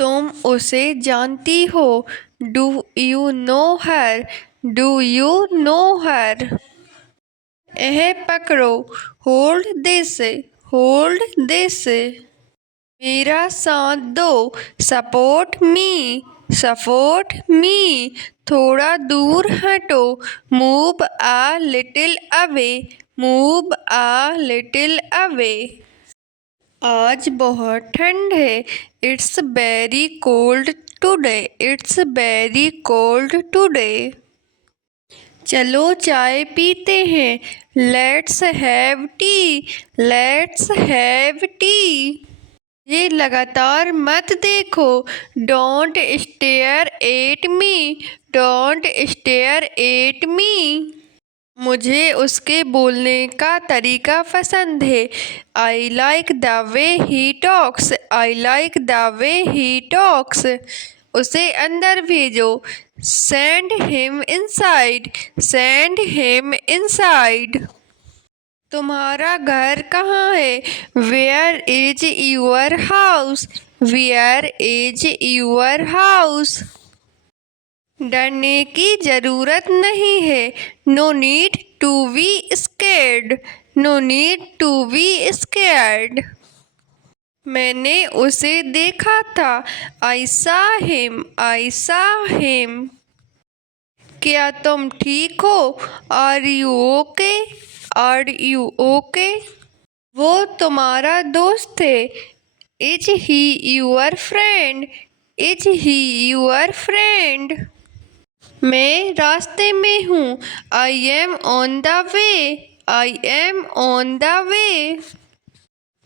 तुम उसे जानती हो? Do you know her? Do you know her? यह पकड़ो। Hold this. Hold this. मेरा साथ दो। Support me. Support me. थोड़ा दूर हटो। Move a little away. Move a little away. आज बहुत ठंड है। It's very cold today. It's very cold today. चलो चाय पीते हैं। Let's have tea. Let's have tea. ये लगातार मत देखो। Don't stare at me. Don't stare at मी। मुझे उसके बोलने का तरीका पसंद है। I like the way he talks. I like the way he talks. उसे अंदर भेजो। Send him inside. Send him inside. तुम्हारा घर कहाँ है? Where is your house? Where is your house? डरने की जरूरत नहीं है। No need to be scared. No need to be scared. मैंने उसे देखा था। आई सा हिम। आई सा हिम। क्या तुम ठीक हो? Are you okay? Are you okay? वो तुम्हारा दोस्त है। Is he your friend? Is he your friend? मैं रास्ते में हूँ। I am on the way. I am on the way.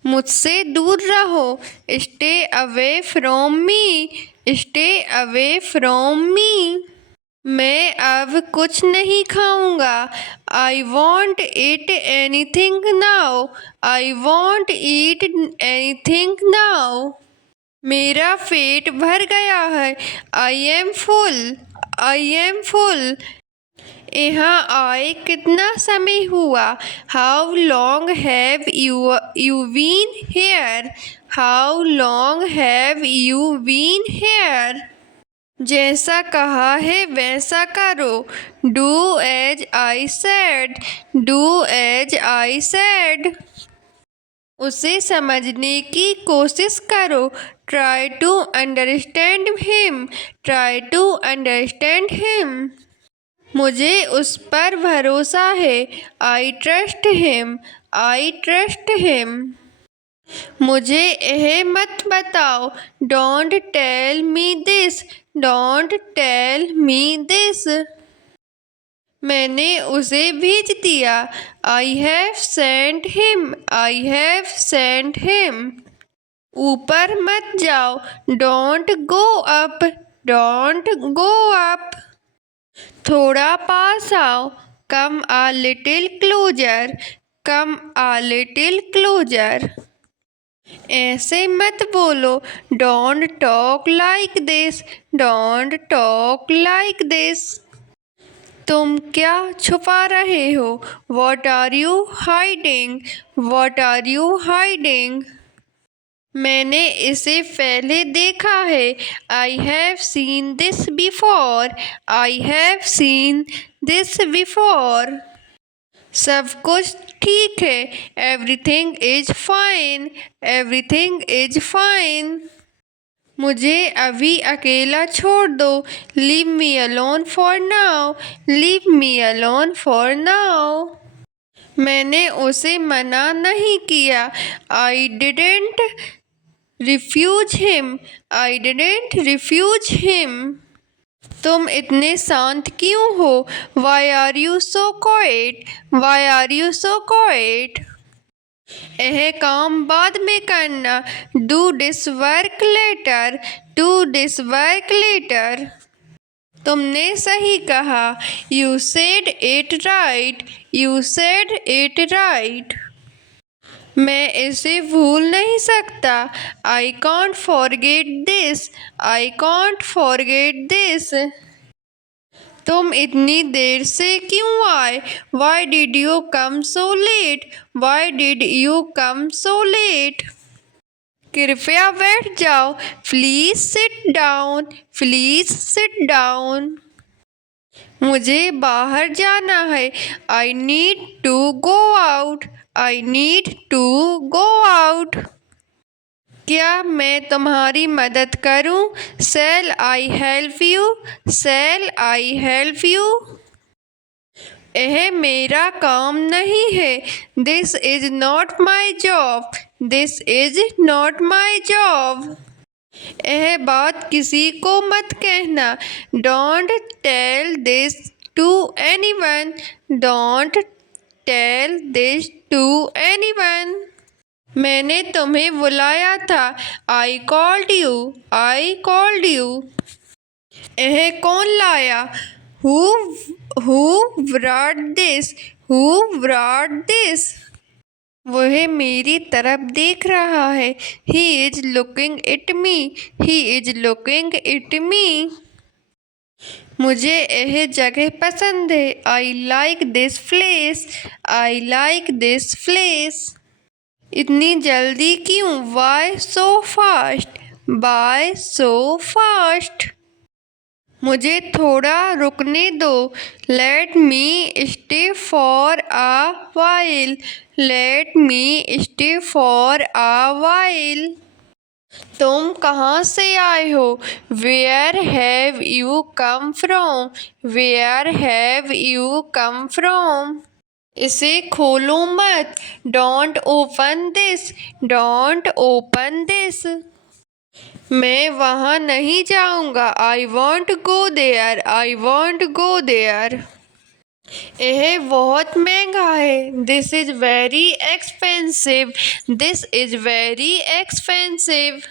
मुझसे दूर रहो। Stay away from me. Stay away from me. मैं अब कुछ नहीं खाऊंगा। I won't eat anything now. I won't eat anything now. मेरा पेट भर गया है। I am full. I am full. यहाँ आए कितना समय हुआ? How long have you been here? How long have you been here? जैसा कहा है वैसा करो। Do as I said. Do as I said. उसे समझने की कोशिश करो। Try to understand him. Try to understand him. मुझे उस पर भरोसा है। I trust him. I trust him. मुझे यह मत बताओ। Don't tell me this. Don't tell me this. मैंने उसे भेज दिया। I have sent him. I have sent him. ऊपर मत जाओ। Don't go up. Don't go up. थोड़ा पास आओ। Come a little closer. Come a little closer. ऐसे मत बोलो। Don't talk like this. Don't talk like this. तुम क्या छुपा रहे हो? What are you hiding? What are you hiding? मैंने इसे पहले देखा है। I have seen this before. I have seen this before. सब कुछ ठीक है। Everything is fine. Everything is fine. मुझे अभी अकेला छोड़ दो। Leave me alone for now. Leave me alone for now. मैंने उसे मना नहीं किया। I didn't refuse him. I didn't refuse him. तुम इतने शांत क्यों हो? Why are you so quiet? Why are you so quiet? यह काम बाद में करना। Do this work later. Do this work later. तुमने सही कहा। You said it right. You said it right. मैं इसे भूल नहीं सकता। I can't forget this. I can't forget this. तुम इतनी देर से क्यों आए? Why did you come so late? Why did you come so late? कृपया बैठ जाओ। Please sit down, please sit down. मुझे बाहर जाना है। I need to go out, I need to go out. क्या मैं तुम्हारी मदद करूं? Shall I help you? Shall I help you? यह मेरा काम नहीं है। This is not my job. This is not my job. यह बात किसी को मत कहना। Don't tell this to anyone. Don't tell this to anyone. मैंने तुम्हें बुलाया था। I called you. I called you. यह कौन लाया? Who brought this? Who brought this? वह मेरी तरफ देख रहा है। He is looking at me. He is looking at me. मुझे यह जगह पसंद है। I like this place. I like this place. इतनी जल्दी क्यों? Why so fast? Why so fast? मुझे थोड़ा रुकने दो। Let me stay for a while. Let me stay for a while. तुम कहाँ से आए हो? Where have you come from? Where have you come from? इसे खोलो मत। Don't open this. Don't open this. मैं वहाँ नहीं जाऊँगा। I won't go there. I won't go there. यह बहुत महंगा है। This is very expensive. This is very expensive.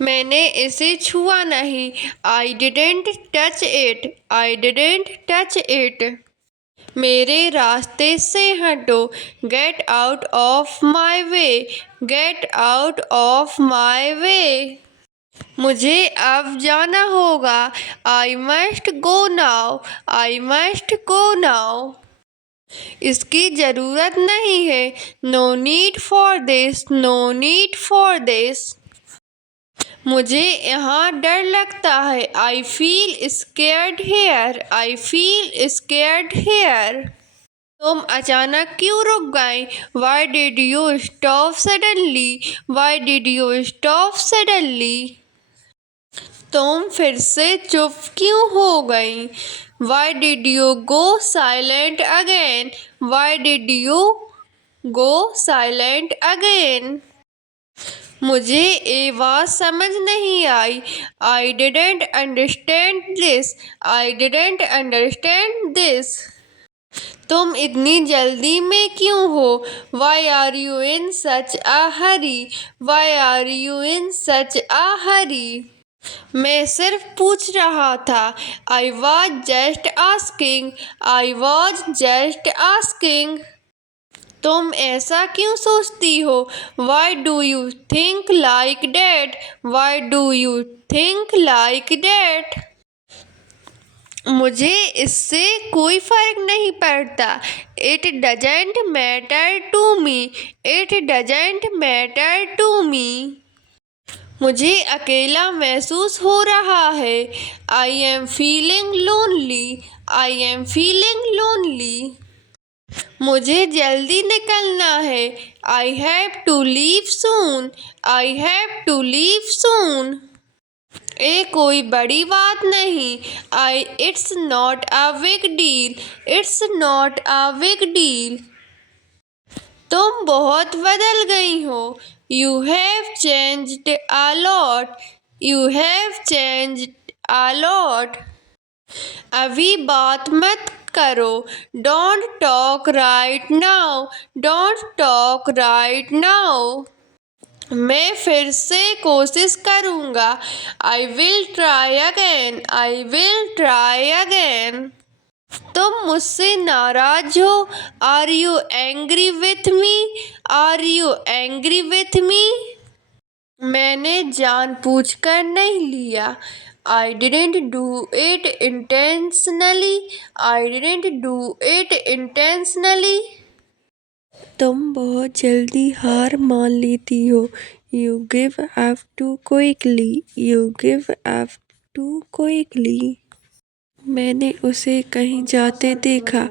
मैंने इसे छुआ नहीं। I didn't touch it. I didn't touch it. मेरे रास्ते से हटो। Get out of my way. Get out of my way. मुझे अब जाना होगा। I must go now. I must go now. इसकी ज़रूरत नहीं है। No need for this. No need for this. मुझे यहाँ डर लगता है। I feel scared here. I feel scared here. तुम अचानक क्यों रुक गए? Why did you stop suddenly? Why did you stop suddenly? तुम फिर से चुप क्यों हो गई? Why did you go silent again? Why did you go silent again? मुझे ये बात समझ नहीं आई। I didn't understand this. I didn't understand this. तुम इतनी जल्दी में क्यों हो? Why are you in such a hurry? Why are you in such a hurry? मैं सिर्फ पूछ रहा था। I was just asking. I was just asking. तुम ऐसा क्यों सोचती हो? Why do you think like that? Why do you think like that? मुझे इससे कोई फर्क नहीं पड़ता। It doesn't matter to me. It doesn't matter to me. मुझे अकेला महसूस हो रहा है। I am feeling lonely. I am feeling lonely. मुझे जल्दी निकलना है। I have to leave soon. I have to leave soon. ये कोई बड़ी बात नहीं। It's not a big deal. It's not a big deal. तुम बहुत बदल गई हो। You have changed a lot. You have changed a lot. अभी बात मत करो। Don't talk right now. Don't talk right now. मैं फिर से कोशिश करूँगा। I will try again. I will try again. तुम मुझसे नाराज हो। Are you angry with me? Are you angry with me? मैंने जानबूझकर नहीं लिया। I didn't do it intentionally. I didn't do it intentionally. तुम बहुत जल्दी हार मान लेती हो। You give up too quickly. You give up too quickly. मैंने उसे कहीं जाते देखा.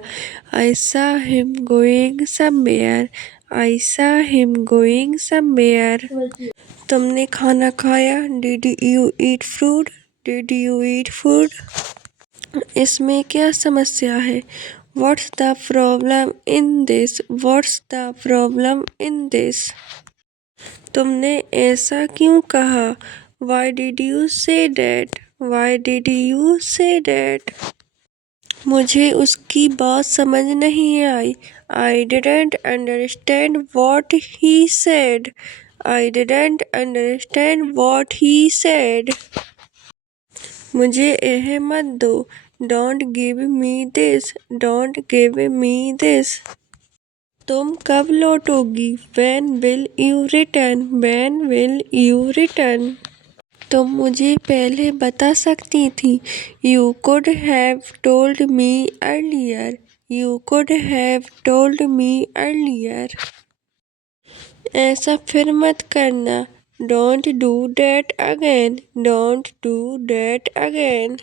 I saw him going somewhere. I saw him going somewhere. तुमने खाना खाया? Did you eat food? Did you eat food? इसमें क्या समस्या है? What's the problem in this? What's the problem in this? तुमने ऐसा क्यों कहा? Why did you say that? Why did you say that? मुझे उसकी बात समझ नहीं आई. I didn't understand what he said. I didn't understand what he said. मुझे यह मत दो. Don't give me this. Don't give me this. तुम कब लौटोगी? When will you return? When will you return? तुम मुझे पहले बता सकती थी. You could have told me earlier. You could have told me earlier. ऐसा फिर मत करना. Don't do that again. Don't do that again.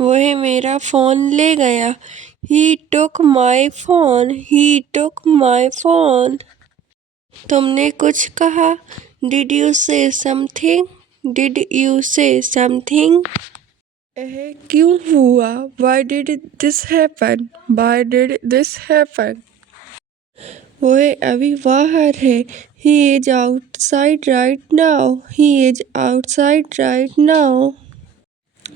वह मेरा फ़ोन ले गया. He took my phone. He took my phone. तुमने कुछ कहा? Did you say something? Did you say something? यह क्यों हुआ? Why did this happen? Why did this happen? वह अभी बाहर है. He is outside right now. He is outside right now.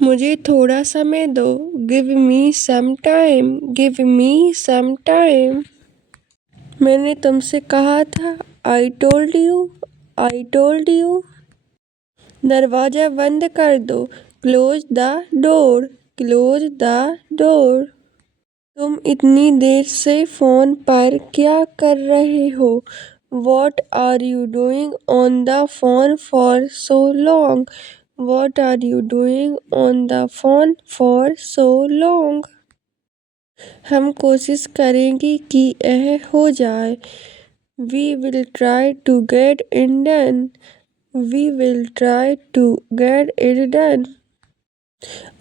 मुझे थोड़ा समय दो. Give me some time. Give me some time. मैंने तुमसे कहा था. I told you. I told you. दरवाजा बंद कर दो. Close the door. Close the door. तुम इतनी देर से फ़ोन पर क्या कर रहे हो? What are you doing on the phone for so long? What are you doing on the phone for so long? हम कोशिश करेंगे कि यह हो जाए. We will try to get it done. We will try to get it done.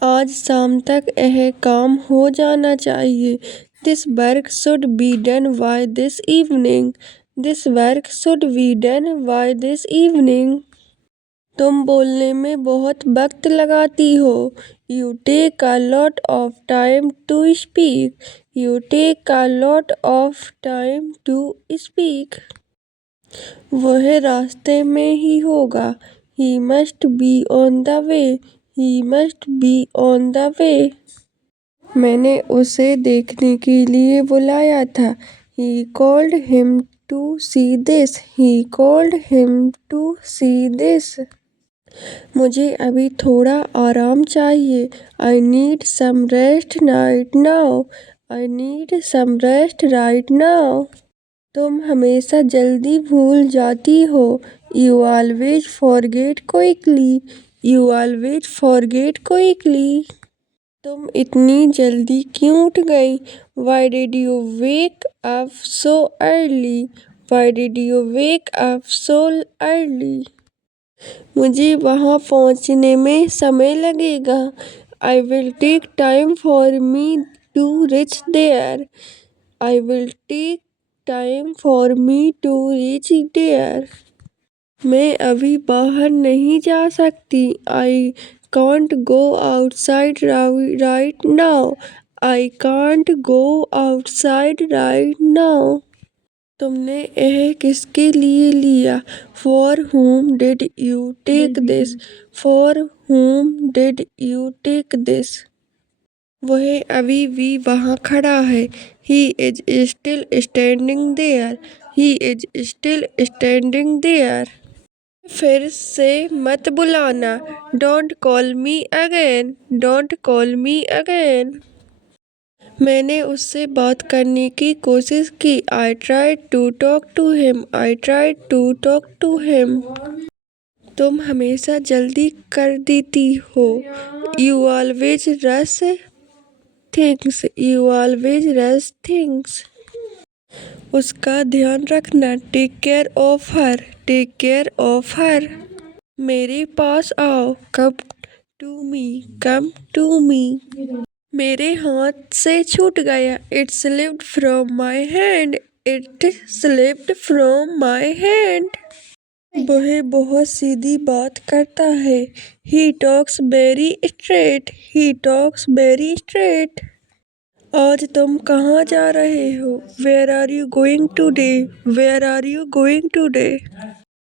आज शाम तक यह काम हो जाना चाहिए. This work should be done by this evening. This work should be done by this evening. तुम बोलने में बहुत वक्त लगाती हो. You take a lot of time to speak. You take a lot of time to speak. वह रास्ते में ही होगा. He must be on the way. He must be on the way. मैंने उसे देखने के लिए बुलाया था. He called him to see this. He called him to see this. मुझे अभी थोड़ा आराम चाहिए. I need some rest right now. I need some rest right now. तुम हमेशा जल्दी भूल जाती हो. You always forget quickly. You always forget quickly. तुम इतनी जल्दी क्यों उठ गई? Why did you wake up so early? Why did you wake up so early? मुझे वहाँ पहुँचने में समय लगेगा. I will take time for me to reach there. I will take time for me to reach there. मैं अभी बाहर नहीं जा सकती. I can't go outside right now. I can't go outside right now. तुमने यह किसके लिए लिया? For whom did you take this? For whom did you take this? वह अभी भी वहाँ खड़ा है. He is still standing there. He is still standing there. फिर से मत बुलाना. Don't call me again. Don't call me again. मैंने उससे बात करने की कोशिश की. I tried to talk to him. I tried to talk to him. तुम हमेशा जल्दी कर देती हो. You always rush things. You always rush things. उसका ध्यान रखना। Take care of her, take care of her. मेरे पास आओ, come to me, come to me. मेरे हाथ से छूट गया, it slipped from my hand, it slipped from my hand. वह बहुत सीधी बात करता है। He talks very straight, he talks very straight. आज तुम कहाँ जा रहे हो? Where are you going today? Where are you going today?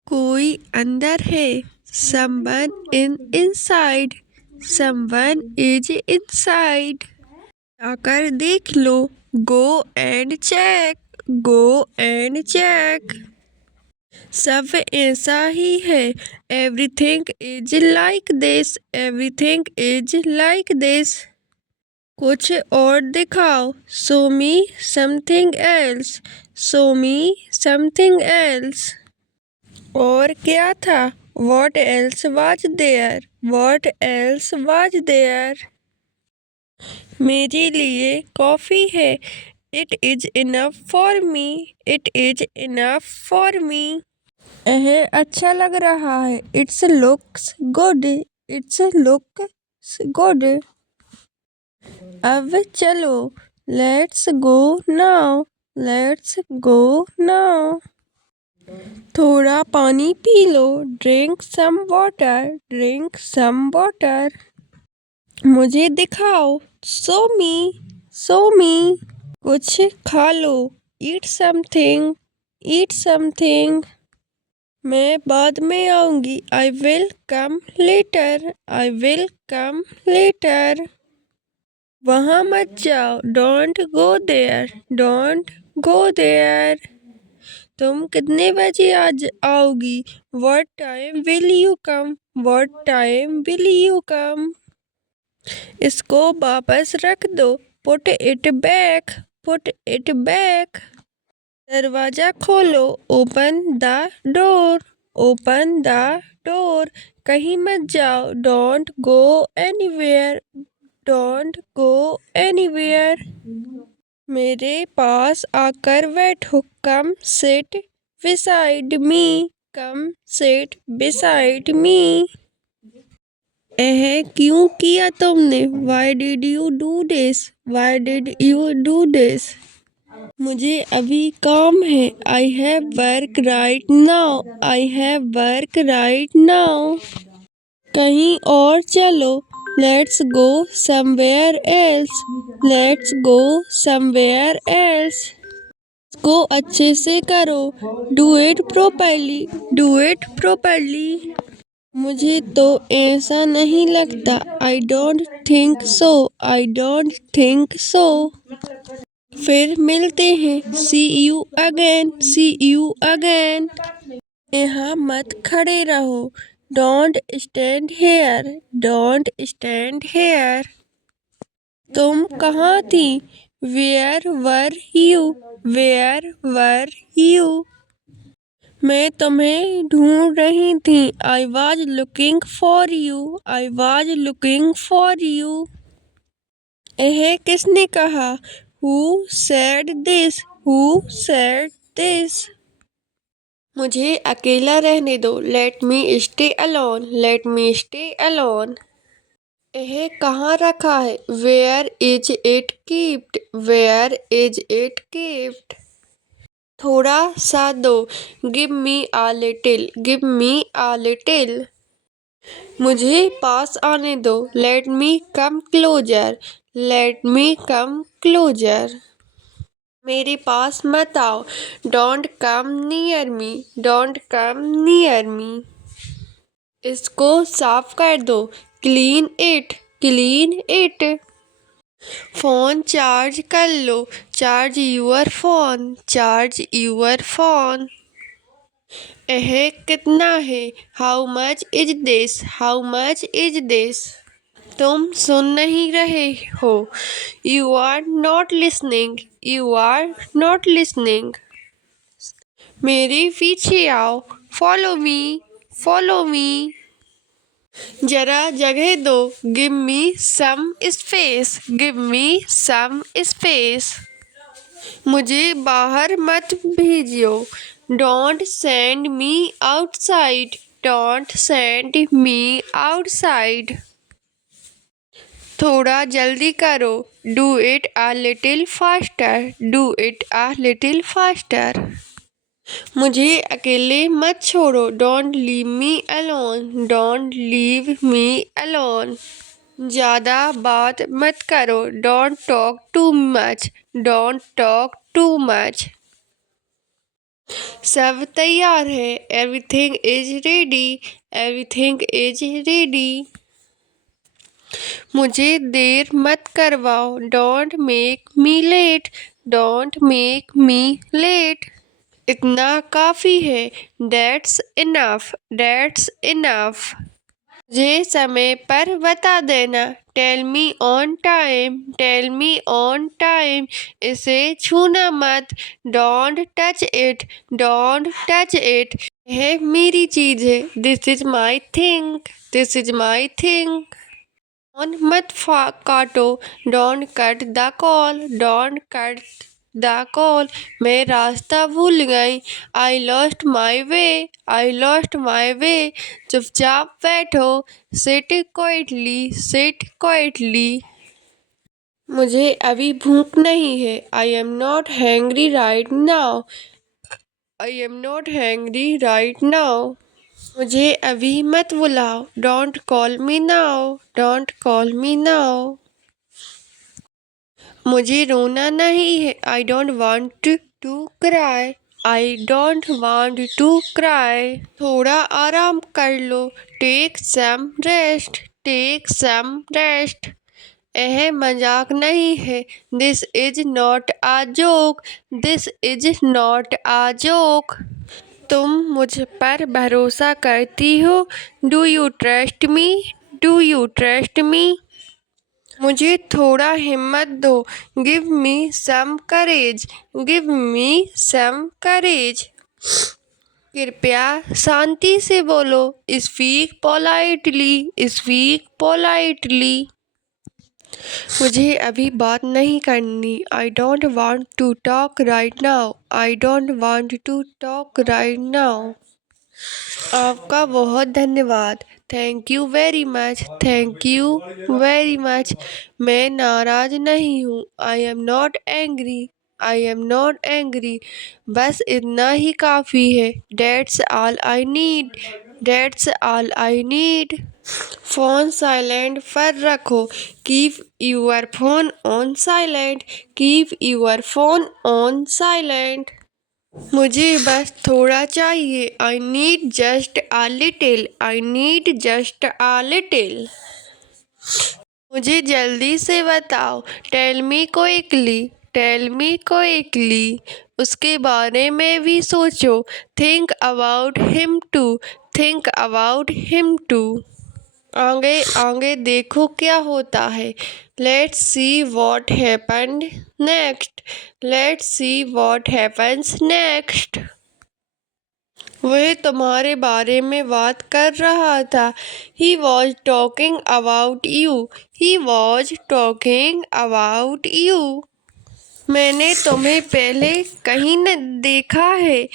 कोई अंदर है। Someone in inside, someone is inside. जाकर देख लो। Go and check, go and check. सब ऐसा ही है। Everything is like this, everything is like this. कुछ और दिखाओ। Show me something else, show me something else. और क्या था? What else was there? What else was there? मेरे लिए कॉफी है। It is enough for me, it is enough for me। यह अच्छा लग रहा है। It looks good, it looks good। अब चलो। Let's go now, let's go now। थोड़ा पानी पी लो। Drink some water, drink some water. मुझे दिखाओ। Show me, show me. कुछ खा लो। Eat something, eat something. मैं बाद में आऊंगी। I will come later, I will come later. वहाँ मत जाओ। Don't go there, don't go there. तुम कितने बजे आज आओगी? What time will you come? What time will you come? इसको वापस रख दो। Put it back, put it back। दरवाजा खोलो। Open the door, open the door। कहीं मत जाओ। Don't go anywhere, don't go anywhere। मेरे पास आकर बैठो। Come sit beside me, come sit beside me। यह क्यों किया तुमने? Why did you do this? Why did you do this? मुझे अभी काम है। I have work right now, I have work right now। कहीं और चलो। Let's go somewhere else, let's go somewhere else। इसको अच्छे से करो। Do it properly, do it properly। मुझे तो ऐसा नहीं लगता। I don't think so, I don't think so। फिर मिलते हैं। See you again, see you again। यहाँ मत खड़े रहो। Don't stand here, don't stand here। तुम कहाँ थी? Where were you? Where were you? मैं तुम्हें ढूंढ रही थी। I was looking for you, I was looking for you। यह किसने कहा? Who said this? Who said this? मुझे अकेला रहने दो। Let me stay alone, let me stay alone। यह कहाँ रखा है? Where is it kept? Where is it kept? थोड़ा सा दो। Give me a little, give me a little। मुझे पास आने दो। Let me come closer, let me come closer। मेरे पास मत आओ। Don't come near me, don't come near me। इसको साफ कर दो। Clean it, clean it। Phone charge कर लो। Charge your phone, charge your phone। यह कितना है? How much is this? How much is this? तुम सुन नहीं रहे हो। You are not listening, you are not listening। मेरे पीछे आओ। Follow me, follow me। जरा जगह दो। Give me some space, give me some space। मुझे बाहर मत भेजियो। Don't send me outside. Don't send me outside. थोड़ा जल्दी करो। Do it a little faster. Do it a little faster. मुझे अकेले मत छोड़ो। Don't leave me alone. Don't leave me alone. ज़्यादा बात मत करो। Don't talk too much. Don't talk too much. सब तैयार है। Everything is ready. Everything is ready. मुझे देर मत करवाओ। Don't make me late. Don't make me late. इतना काफ़ी है। That's enough. That's enough. मुझे समय पर बता देना। Tell me on time. Tell me on time. इसे छूना मत। Don't touch it. Don't touch it. यह मेरी चीज़ है। This is my thing. This is my thing. Phone मत काटो। Don't cut the call. Don't cut the call. मैं रास्ता भूल गई। I lost my way. I lost my way. चुपचाप बैठो। Sit quietly. Sit quietly. मुझे अभी भूख नहीं है। I am not hungry right now. I am not hungry right now. मुझे अभी मत बुलाओ। Don't call me now. Don't call me now. मुझे रोना नहीं है। I don't want to cry. I don't want to cry. थोड़ा आराम कर लो। Take some rest. Take some rest. यह मजाक नहीं है। This is not a joke. This is not a joke. तुम मुझ पर भरोसा करती हो। Do you trust me. Do you trust me. मुझे थोड़ा हिम्मत दो। Give me some courage. Give me some courage. कृपया शांति से बोलो। Speak politely. Speak politely. मुझे अभी बात नहीं करनी। I don't want to talk right now. I don't want to talk right now. आपका बहुत धन्यवाद। Thank you very much. Thank you very much. मैं नाराज नहीं हूँ। I am not angry. I am not angry. बस इतना ही काफ़ी है। That's all I need. That's all I need. Phone silent पर रखो। Keep your phone on silent. Keep your phone on silent. मुझे बस थोड़ा चाहिए। I need just a little. I need just a little. मुझे जल्दी से बताओ। Tell me quickly. Tell me quickly. उसके बारे में भी सोचो। Think about him too. Think about him too. आगे आगे देखो क्या होता है। Let's see what happened next. Let's see what happens next. वह तुम्हारे बारे में बात कर रहा था। He was talking about you. He was talking about you. मैंने तुम्हें पहले कहीं न देखा है।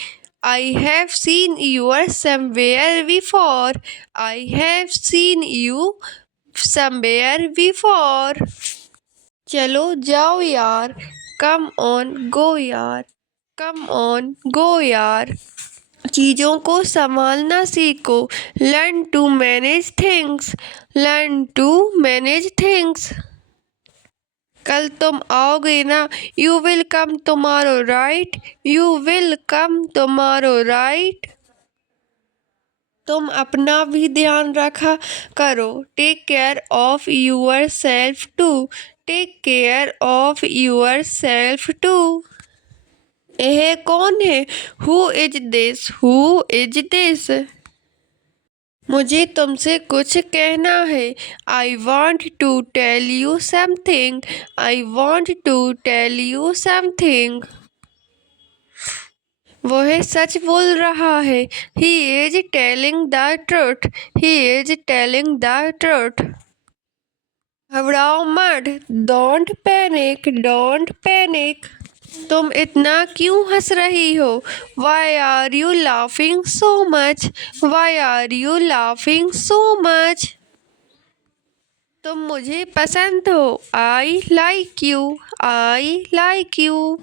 I have seen your somewhere before. I have seen you somewhere before. चलो जाओ यार। कम ऑन गो यार। कम ऑन गो यार। चीज़ों को संभालना सीखो। Learn to manage things. Learn to manage things. कल तुम आओगे ना। You will come tomorrow right. You will come tomorrow right. तुम अपना भी ध्यान रखा करो। Take care of yourself too. Take care of yourself too. यह कौन है। Who is this. Who is this. मुझे तुमसे कुछ कहना है। I want to tell you something. I want to tell you something. वह सच बोल रहा है। He is telling the truth. He is telling the truth. घबराओ मत। Don't panic. Don't panic. तुम इतना क्यों हंस रही हो? Why are you laughing so much? Why are you laughing so much? तुम मुझे पसंद हो। I like you. I like you.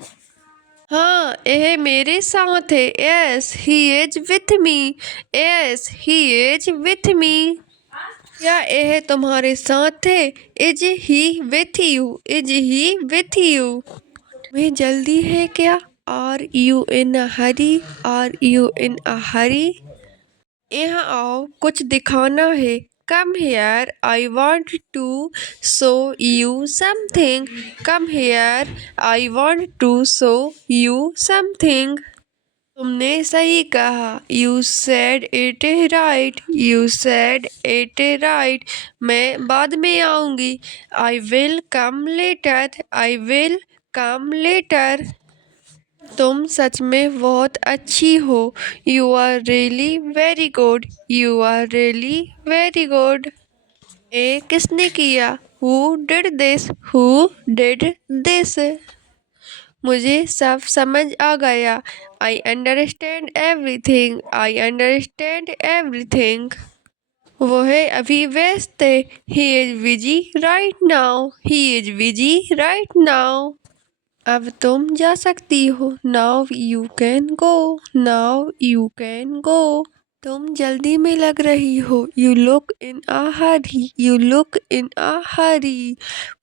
हाँ, यह मेरे साथ है। Yes, he is with me. Yes, he is with me. क्या यह तुम्हारे साथ है? Is he with you? Is he with you? तुम्हें जल्दी है क्या? Are you in a hurry? Are you in a hurry? यहाँ आओ, कुछ दिखाना है। Come here, I want to show you something. Come here, I want to show you something. तुमने सही कहा। You said it right. You said it right. मैं बाद में आऊँगी। I will come later. I will come later. तुम सच में बहुत अच्छी हो। You are really very good. You are really very good. ये किसने किया? Who did this? Who did this? मुझे सब समझ आ गया। I understand everything. I understand everything. वह अभी व्यस्त है। He is busy right now. He is busy right now. अब तुम जा सकती हो। Now you can go. Now you can go. तुम जल्दी में लग रही हो। You look in a hurry. You look in a hurry.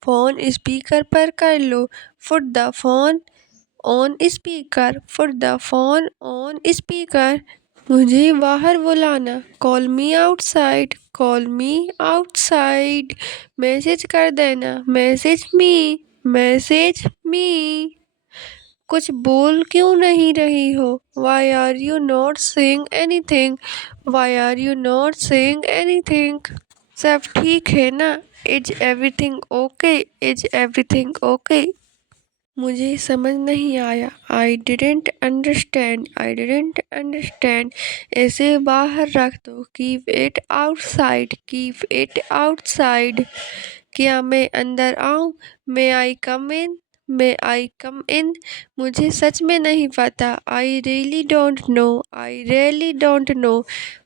Phone speaker पर कर लो। Put the phone on speaker. Put the phone on speaker. मुझे बाहर बुलाना। Call me outside. Call me outside. Message कर देना। Message me. Message me. कुछ बोल क्यों नहीं रही हो? Why are you not saying anything? Why are you not saying anything? सब ठीक है ना? Is everything okay? Is everything okay? मुझे समझ नहीं आया। I didn't understand. I didn't understand. इसे बाहर रख दो। Keep it outside. Keep it outside. क्या मैं अंदर आऊँ? May I come in? May I come in? मुझे सच में नहीं पता। I really don't know. I really don't know.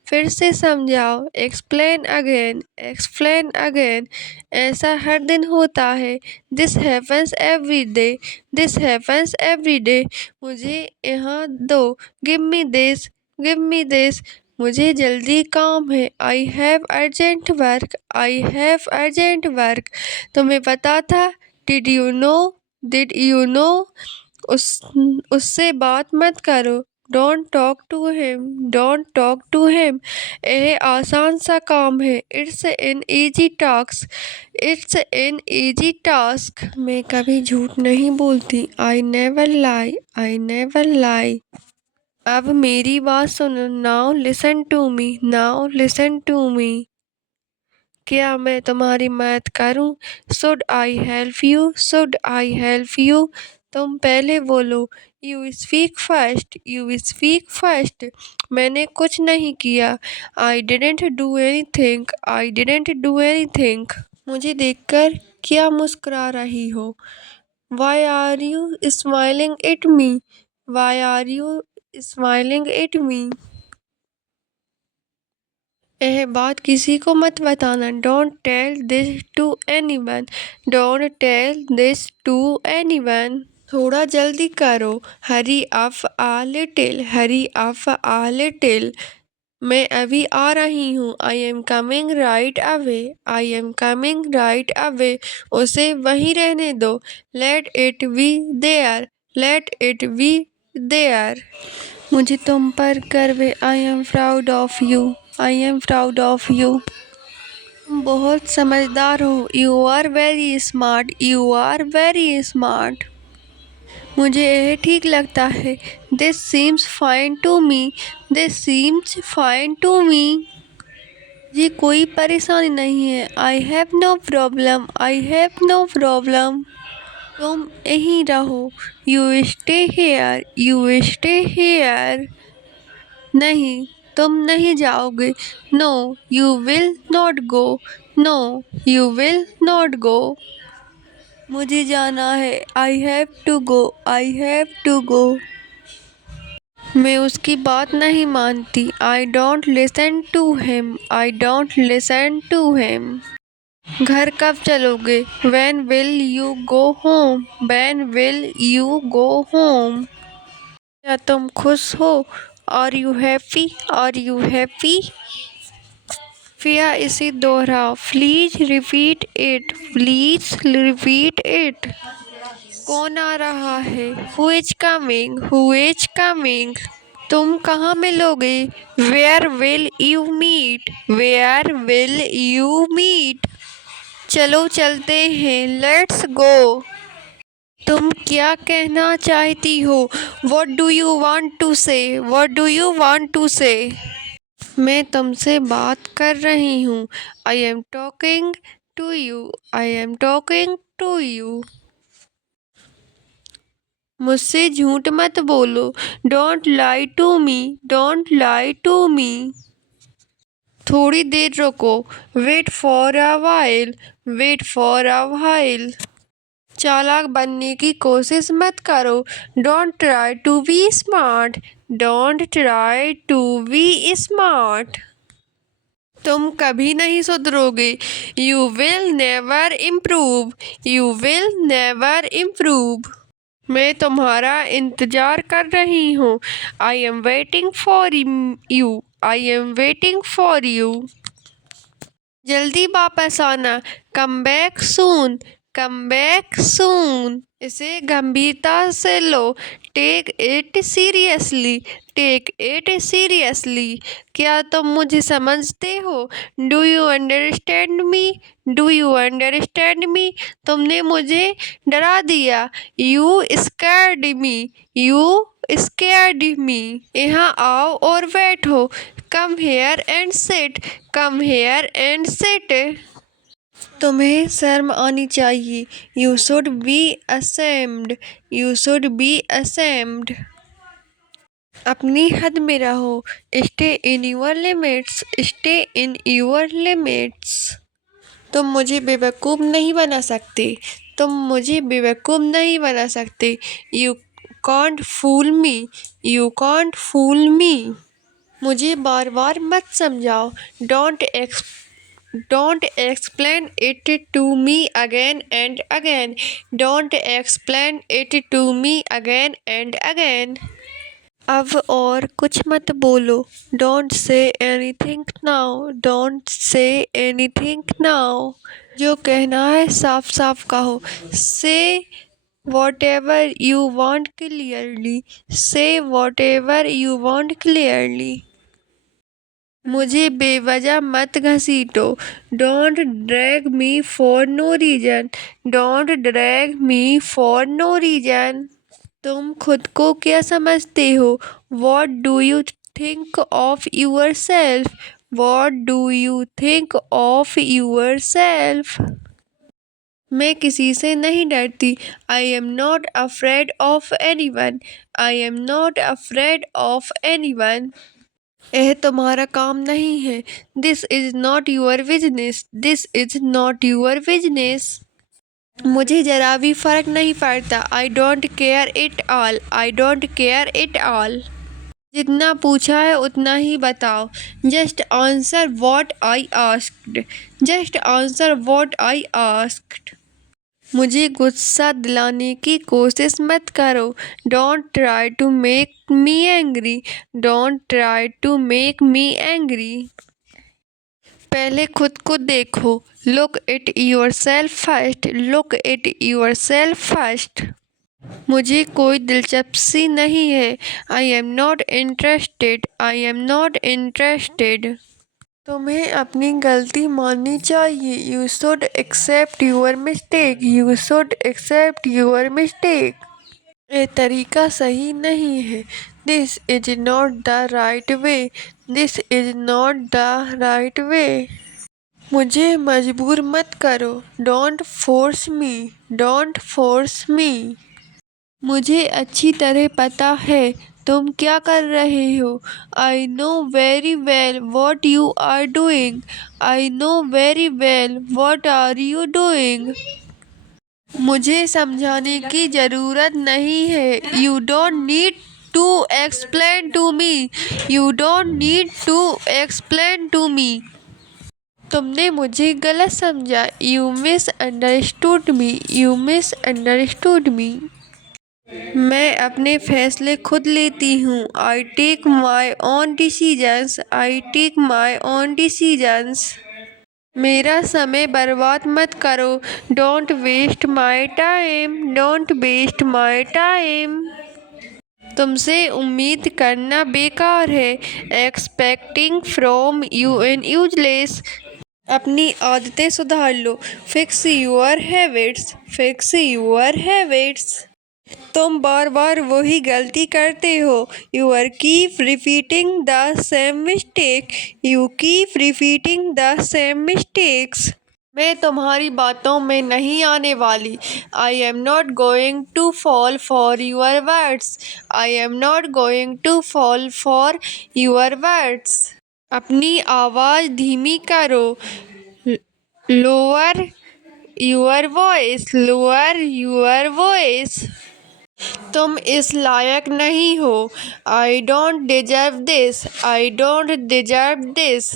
फिर से समझाओ। Explain again. Explain again. ऐसा हर दिन होता है। This happens every day. This happens every day. मुझे यहाँ दो। Give me this. Give me this. मुझे जल्दी काम है। I have urgent work. I have urgent work. तुम्हें पता था? Did you know? Did you know? उससे बात मत करो। Don't talk to him. Don't talk to him. यह आसान सा काम है। It's an easy task. It's an easy task. मैं कभी झूठ नहीं बोलती। I never lie. I never lie. अब मेरी बात सुनो। Now listen to me. Now listen to me. क्या मैं तुम्हारी मदद करूं? Should I help you? Should I help you? तुम पहले बोलो। You speak first. You speak first. मैंने कुछ नहीं किया। I didn't do anything. I didn't do anything. मुझे देखकर क्या मुस्कुरा रही हो? Why are you smiling at me? Why are you smiling at me? यह बात किसी को मत बताना। Don't tell this to anyone. Don't tell this to anyone. थोड़ा जल्दी करो। Hurry up a little. Hurry up a little. मैं अभी आ रही हूँ। I am coming right away. I am coming right away. उसे वहीं रहने दो। Let it be there. Let it be there. मुझे तुम पर गर्व है। I am proud of you. I am proud of you. तुम बहुत समझदार हो। You are very smart. You are very smart. मुझे यह ठीक लगता है। This seems fine to me. This seems fine to me. मुझे कोई परेशानी नहीं है। I have no problem. I have no problem. तुम यहीं रहो। You stay here. You stay here. नहीं, तुम नहीं जाओगे। No, you will not go. No, you will not go. मुझे जाना है। I have to go, I have to go. मैं उसकी बात नहीं मानती। I don't listen to him, I don't listen to him. घर कब चलोगे? When will you go home? When will you go home? क्या तुम खुश हो? Are you happy? Are you happy? फिर इसे दोहराओ। Please repeat it. Please repeat it. कौन आ रहा है? Who is coming? Who is coming? तुम कहाँ मिलोगे? Where will you meet? Where will you meet? चलो चलते हैं। Let's go. तुम क्या कहना चाहती हो? What do you want to say? What do you want to say? मैं तुमसे बात कर रही हूँ। I am talking to you, I am talking to you. मुझसे झूठ मत बोलो। Don't lie to me, don't lie to me. थोड़ी देर रुको। Wait for a while, wait for a while. चालाक बनने की कोशिश मत करो। Don't try to be smart, don't try to be smart. तुम कभी नहीं सुधरोगे। You will never improve, you will never improve. मैं तुम्हारा इंतजार कर रही हूँ। I am waiting for you, I am waiting for you. जल्दी वापस आना। Come back soon, come back soon. इसे गंभीरता से लो। Take it seriously, take it seriously. क्या तुम मुझे समझते हो? Do you understand me, do you understand me. तुमने मुझे डरा दिया। You scared me, you scared me. यहाँ आओ और बैठो। Come here and sit, come here and sit. तुम्हें शर्म आनी चाहिए। You should be ashamed, you should be ashamed. अपनी हद में रहो। Stay in your limits, stay in your limits. तुम मुझे बेवकूफ़ नहीं बना सकते, तुम मुझे बेवकूफ़ नहीं बना सकते। You can't fool me, you can't fool me. मुझे बार बार मत समझाओ। Don't explain it to me again and again, don't explain it to me again and again. अब और कुछ मत बोलो। Don't say anything now, don't say anything now. जो कहना है साफ साफ कहो। से whatever you want clearly, say whatever you want clearly। मुझे बेवजह मत घसीटो। Don't drag me for no reason, don't drag me for no reason. तुम खुद को क्या समझते हो? What do you think of yourself, what do you think of yourself. मैं किसी से नहीं डरती। I am not afraid of anyone, I am not afraid of anyone. यह तुम्हारा काम नहीं है। This is not your business, this is not your business. मुझे जरा भी फर्क नहीं पड़ता। I don't care it all, I don't care it all. जितना पूछा है उतना ही बताओ। Just answer what I asked, just answer what I asked. मुझे गुस्सा दिलाने की कोशिश मत करो। Don't try to make me angry, don't try to make me angry. पहले खुद को देखो। Look at yourself first, look at yourself first. मुझे कोई दिलचस्पी नहीं है। I am not interested, I am not interested. तुम्हें अपनी गलती माननी चाहिए। You should accept your mistake, you should accept your mistake. ये तरीका सही नहीं है। This is not the right way, this is not the right way. मुझे मजबूर मत करो। Don't force me, don't force me. मुझे अच्छी तरह पता है तुम क्या कर रहे हो। I know very well what you are doing, I know very well what are you doing. मुझे समझाने की जरूरत नहीं है। You don't need to explain to me. You don't need to explain to me. तुमने मुझे गलत समझा। You misunderstood me. You misunderstood me. मैं अपने फैसले खुद लेती हूँ। I take my own decisions. I take my own decisions. मेरा समय बर्बाद मत करो। Don't waste my time. Don't waste my time. तुमसे उम्मीद करना बेकार है। Expecting from you an useless. अपनी आदतें सुधार लो। Fix your habits. Fix your habits. तुम बार बार वही गलती करते हो। You are keep repeating the same mistake. You keep repeating the same mistakes. मैं तुम्हारी बातों में नहीं आने वाली। I am not going to fall for your words. I am not going to fall for your words. अपनी आवाज़ धीमी करो। Lower your voice. Lower your voice. तुम इस लायक नहीं हो। I don't deserve this. I don't deserve this.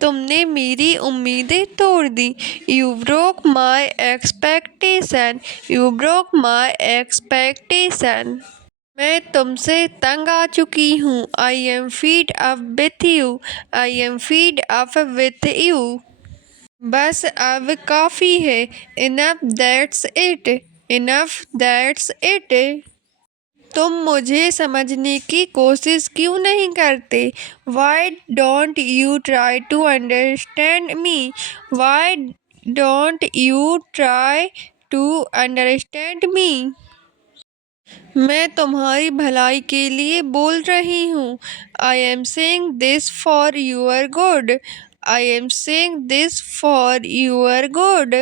तुमने मेरी उम्मीदें तोड़ दी। You broke my expectation. You broke my expectation. मैं तुमसे तंग आ चुकी हूँ। I am feed up with you. I am feed up with you. बस अब काफ़ी है। Enough that's it. Enough that's it. तुम मुझे समझने की कोशिश क्यों नहीं करते? Why don't you try to understand me? Why don't you try to understand me? मैं तुम्हारी भलाई के लिए बोल रही हूँ। I am saying this for your good. I am saying this for your good.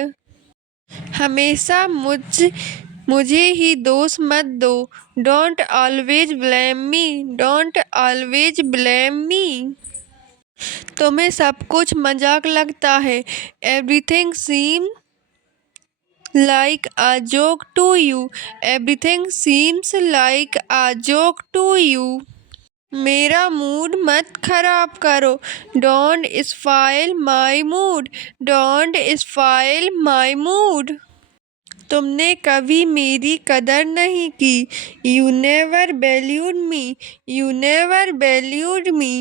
हमेशा मुझे ही दोष मत दो। Don't always blame me. Don't always blame me. तुम्हें सब कुछ मजाक लगता है। Everything seem like a joke to you. Everything seems like a joke to you. मेरा मूड मत खराब करो। Don't spoil my mood. Don't spoil my mood. तुमने कभी मेरी कदर नहीं की। You never valued me. You never valued me.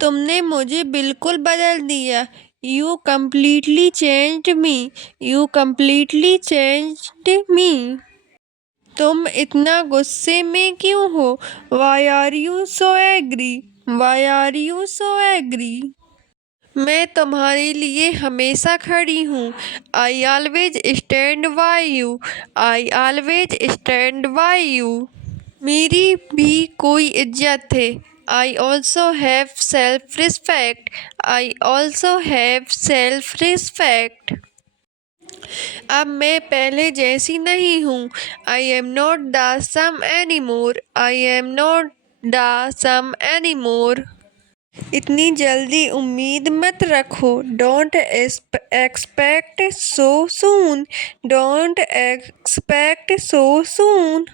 तुमने मुझे बिल्कुल बदल दिया। You completely changed me. You completely changed me. तुम इतना गुस्से में क्यों हो? Why are you so angry? Why are you so angry? मैं तुम्हारे लिए हमेशा खड़ी हूँ। आई always stand by you. I always stand by you. मेरी भी कोई इज्जत है। I also have self respect. I also have self respect. अब मैं पहले जैसी नहीं हूँ। I am not the same anymore. I am not the same anymore. इतनी जल्दी उम्मीद मत रखो। Don't expect so soon. Don't expect so soon.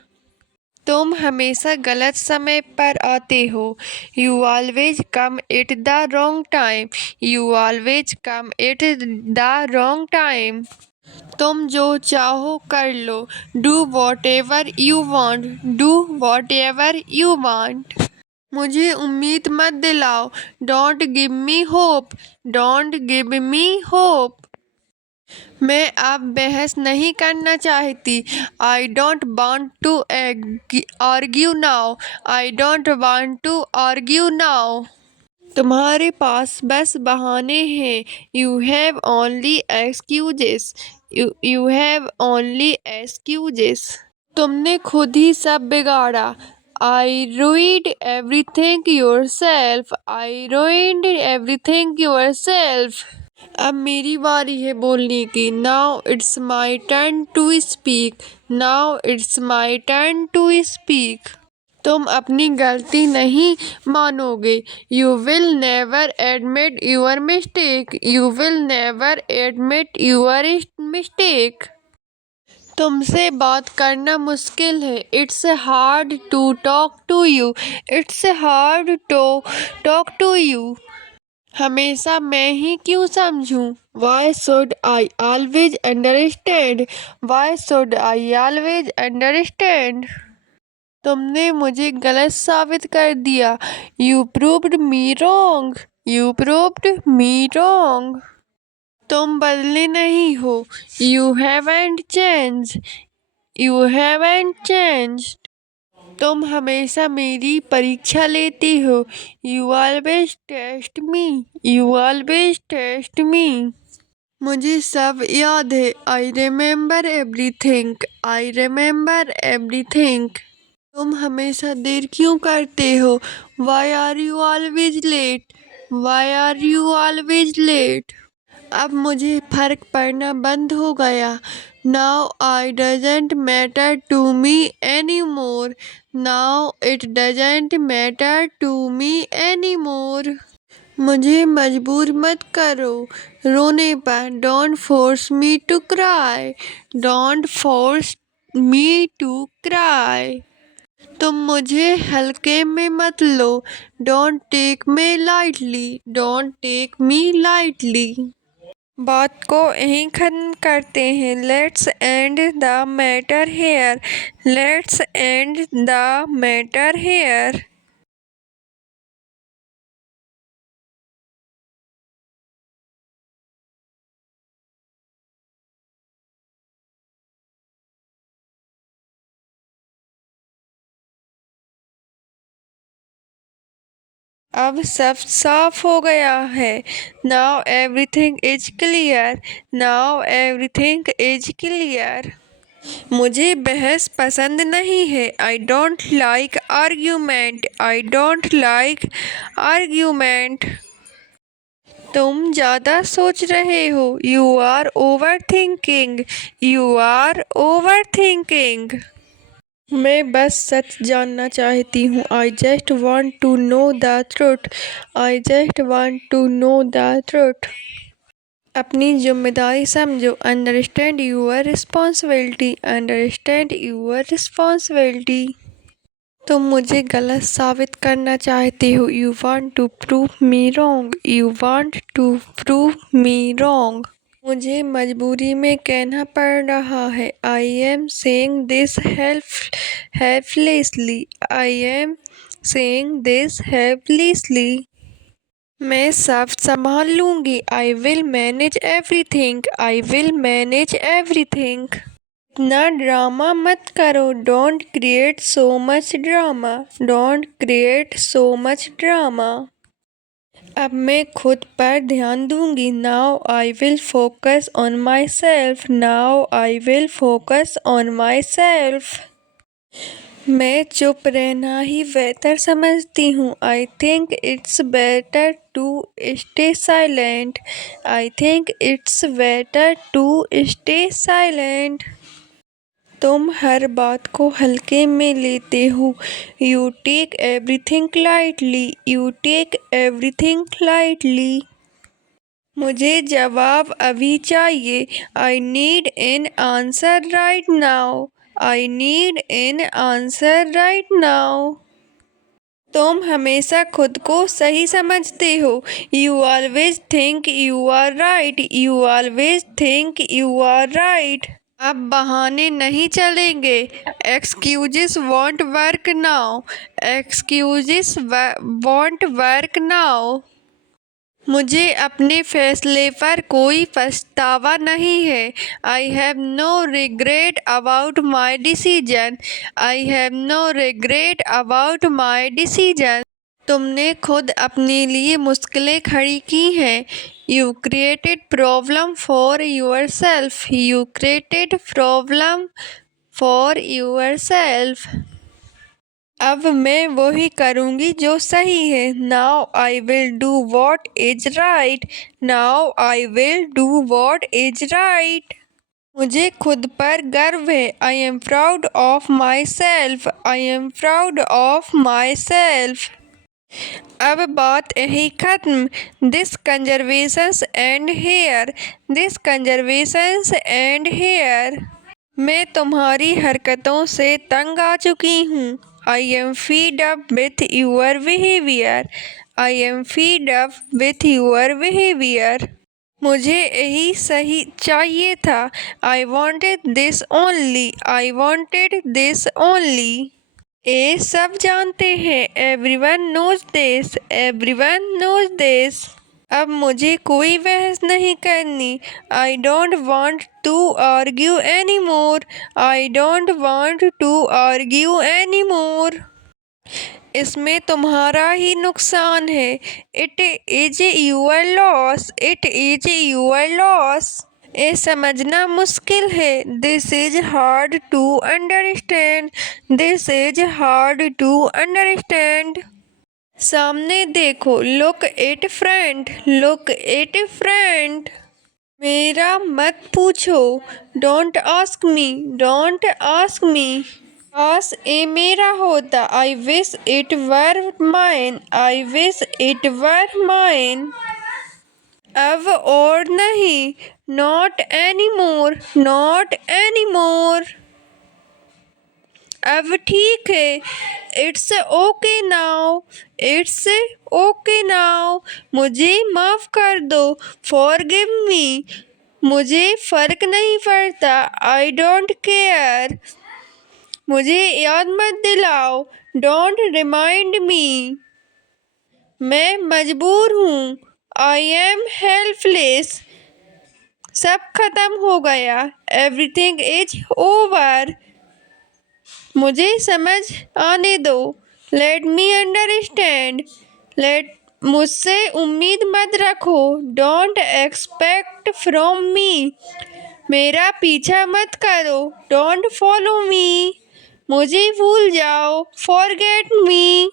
तुम हमेशा गलत समय पर आते हो। You always come at the wrong time. You always come at the wrong time. तुम जो चाहो कर लो। Do whatever you want. Do whatever you want. मुझे उम्मीद मत दिलाओ। Don't give me hope. Don't give me hope. मैं अब बहस नहीं करना चाहती। I don't want to argue now. I don't want to argue now. तुम्हारे पास बस बहाने हैं। You have only excuses. You have only excuses. तुमने खुद ही सब बिगाड़ा। आई ruined everything yourself. I ruined everything yourself. अब मेरी बारी है बोलने की। Now it's my turn to speak. Now it's my turn to speak. तुम अपनी गलती नहीं मानोगे। You will never admit your mistake. You will never admit your mistake. तुमसे बात करना मुश्किल है। It's hard to talk to you. It's hard to talk to you. हमेशा मैं ही क्यों समझूं? Why should I always understand? Why should I always understand? तुमने मुझे गलत साबित कर दिया। You proved me wrong. You proved me wrong. तुम बदले नहीं हो। You haven't changed. You haven't changed. तुम हमेशा मेरी परीक्षा लेती हो। You always test me. You always test me. मुझे सब याद है। I remember everything. I remember everything. तुम हमेशा देर क्यों करते हो? Why are you always late? Why are you always late? अब मुझे फर्क पड़ना बंद हो गया। Now I doesn't matter to me anymore. Now it doesn't matter to me anymore. मुझे मजबूर मत करो रोने पर। Don't force me to cry. Don't force me to cry. तुम मुझे हल्के में मत लो। Don't take me lightly. Don't take me lightly. बात को यहीं खत्म करते हैं। Let's end the matter here. Let's end the matter here. अब सब साफ हो गया है। Now everything is clear. Now everything is clear. मुझे बहस पसंद नहीं है। I don't like argument. I don't like argument. तुम ज़्यादा सोच रहे हो। You are overthinking. You are overthinking. मैं बस सच जानना चाहती हूँ। I just want to know the truth. I just want to know the truth. अपनी जिम्मेदारी समझो। Understand your responsibility. Understand your responsibility. तुम मुझे गलत साबित करना चाहते हो। You want to prove me wrong. You want to prove me wrong. मुझे मजबूरी में कहना पड़ रहा है। I am saying this helplessly. I am saying this helplessly. मैं सब संभाल लूंगी। I will manage everything. I will manage everything. इतना ड्रामा मत करो। Don't create so much drama. Don't create so much drama. अब मैं खुद पर ध्यान दूंगी। Now I will focus on myself. Now I will focus on myself. मैं चुप रहना ही बेहतर समझती हूँ। I think it's better to stay silent. I think it's better to stay silent. तुम हर बात को हल्के में लेते हो। You take everything lightly. You take everything lightly. मुझे जवाब अभी चाहिए। I need an answer right now. I need an answer right now. तुम हमेशा खुद को सही समझते हो। You always think you are right. You always think you are right. अब बहाने नहीं चलेंगे। Excuses won't work now. Excuses won't work now. मुझे अपने फैसले पर कोई पछतावा नहीं है। I have no regret about my decision. I have no regret about my decision. तुमने खुद अपने लिए मुश्किलें खड़ी की हैं। You created problem for yourself. You created problem for yourself. अब मैं वही करूँगी जो सही है। Now I will do what is right. Now I will do what is right. मुझे खुद पर गर्व है। I am proud of myself. I am proud of myself. अब बात यही खत्म। This conservations end here. This conservations end here. मैं तुम्हारी हरकतों से तंग आ चुकी हूँ। I am feed up with your behaviour. I am feed up with your behaviour. मुझे यही सही चाहिए था। I wanted this only. I wanted this only. ये सब जानते हैं। Everyone knows this. Everyone knows this. अब मुझे कोई बहस नहीं करनी। I don't want to argue anymore. I don't want to argue anymore. इसमें तुम्हारा ही नुकसान है। It is your loss. It is your loss. ये समझना मुश्किल है। This is hard to understand. This is hard to understand. सामने देखो। Look at front. Look at front. मेरा मत पूछो। Don't ask me. Don't ask me. काश ये मेरा होता। I wish it were mine. I wish it were mine. अब और नहीं। Not anymore. Not anymore. अब ठीक है। It's okay now. It's okay now. मुझे माफ कर दो। Forgive me. मुझे फर्क नहीं पड़ता। I don't care. मुझे याद मत दिलाओ। Don't remind me. मैं मजबूर हूँ। I am helpless. सब खत्म हो गया। Everything is over. मुझे समझ आने दो। Let me understand. लेट मुझसे उम्मीद मत रखो। Don't expect from me. मेरा पीछा मत करो। Don't follow me. मुझे भूल जाओ। Forget me.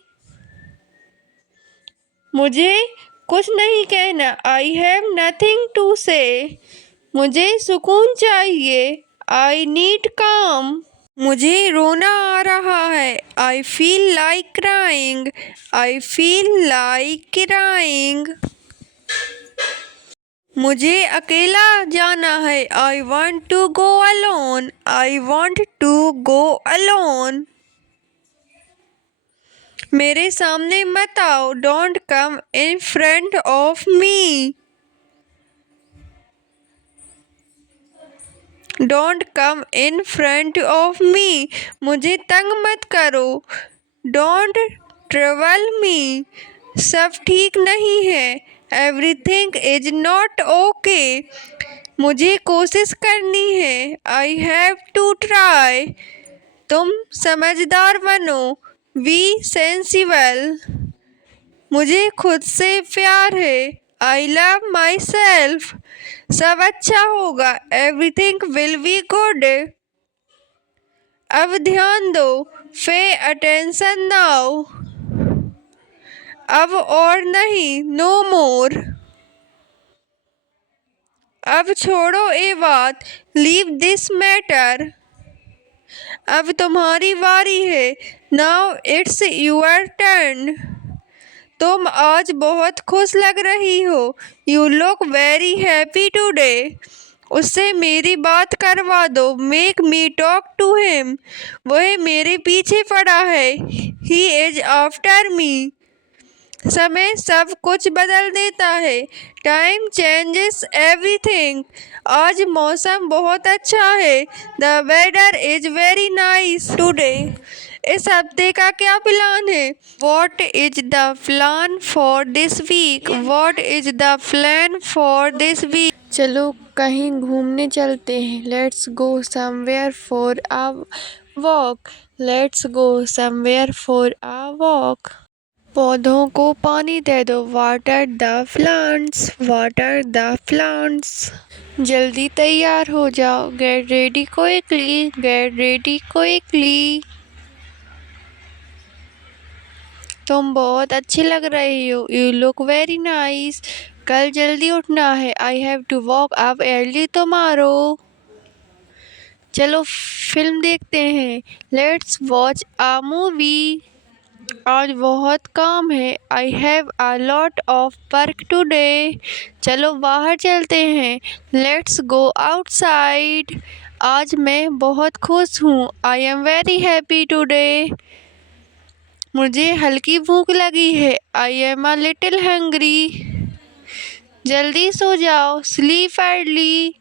मुझे कुछ नहीं कहना। आई हैव नथिंग टू से। मुझे सुकून चाहिए। आई नीड काम। मुझे रोना आ रहा है। I feel like crying. I feel like crying. मुझे अकेला जाना है। I want to go alone. I want to go alone. मेरे सामने मत आओ। Don't come in front of me. Don't come in front of me. मुझे तंग मत करो। Don't trouble me. सब ठीक नहीं है। Everything is not okay. मुझे कोशिश करनी है। I have to try. तुम समझदार बनो। Be sensible. मुझे खुद से प्यार है। I love myself. सब अच्छा होगा। Everything will be good. अब ध्यान दो। Pay attention now. अब और नहीं। No more. अब छोड़ो ये बात। Leave this matter. अब तुम्हारी बारी है। Now it's your turn. तुम आज बहुत खुश लग रही हो। You look very happy today. उससे मेरी बात करवा दो। Make me talk to him. वह मेरे पीछे पड़ा है। He is after me. समय सब कुछ बदल देता है। Time changes everything. आज मौसम बहुत अच्छा है। The weather is very nice today. इस हफ्ते का क्या प्लान है? What is the plan for this week? What is the plan for this week? चलो कहीं घूमने चलते हैं। Let's go somewhere for a walk. Let's go somewhere for a walk. पौधों को पानी दे दो। Water the plants. Water the plants. जल्दी तैयार हो जाओ। Get ready quickly. Get ready quickly. तुम बहुत अच्छी लग रही हो। You look very nice. कल जल्दी उठना है। I have to walk up early tomorrow. चलो फिल्म देखते हैं। Let's watch a movie. आज बहुत काम है। I have a lot of work today. चलो बाहर चलते हैं। Let's go outside. आज मैं बहुत खुश हूँ। I am very happy today. मुझे हल्की भूख लगी है। I am a little hungry. जल्दी सो जाओ। Sleep early.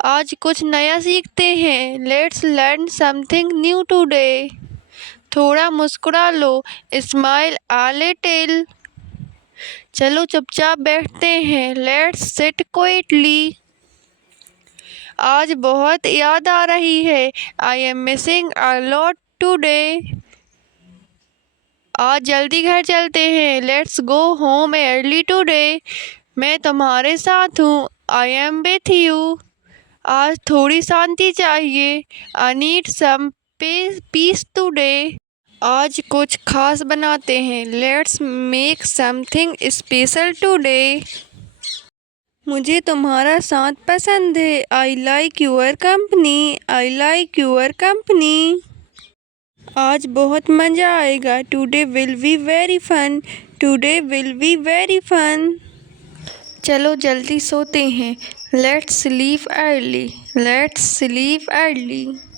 आज कुछ नया सीखते हैं। Let's learn something new today. थोड़ा मुस्कुरा लो। Smile a little. चलो चुपचाप बैठते हैं। Let's sit quietly. आज बहुत याद आ रही है। I am missing a lot today. आज जल्दी घर चलते हैं। Let's go home early today. मैं तुम्हारे साथ हूँ। I am with you. आज थोड़ी शांति चाहिए। I need some peace today. आज कुछ खास बनाते हैं। Let's make something special today. मुझे तुम्हारा साथ पसंद है। I like your company. I like your company. आज बहुत मज़ा आएगा। Today will be very fun. Today will be very fun. चलो जल्दी सोते हैं। Let's sleep early. Let's sleep early.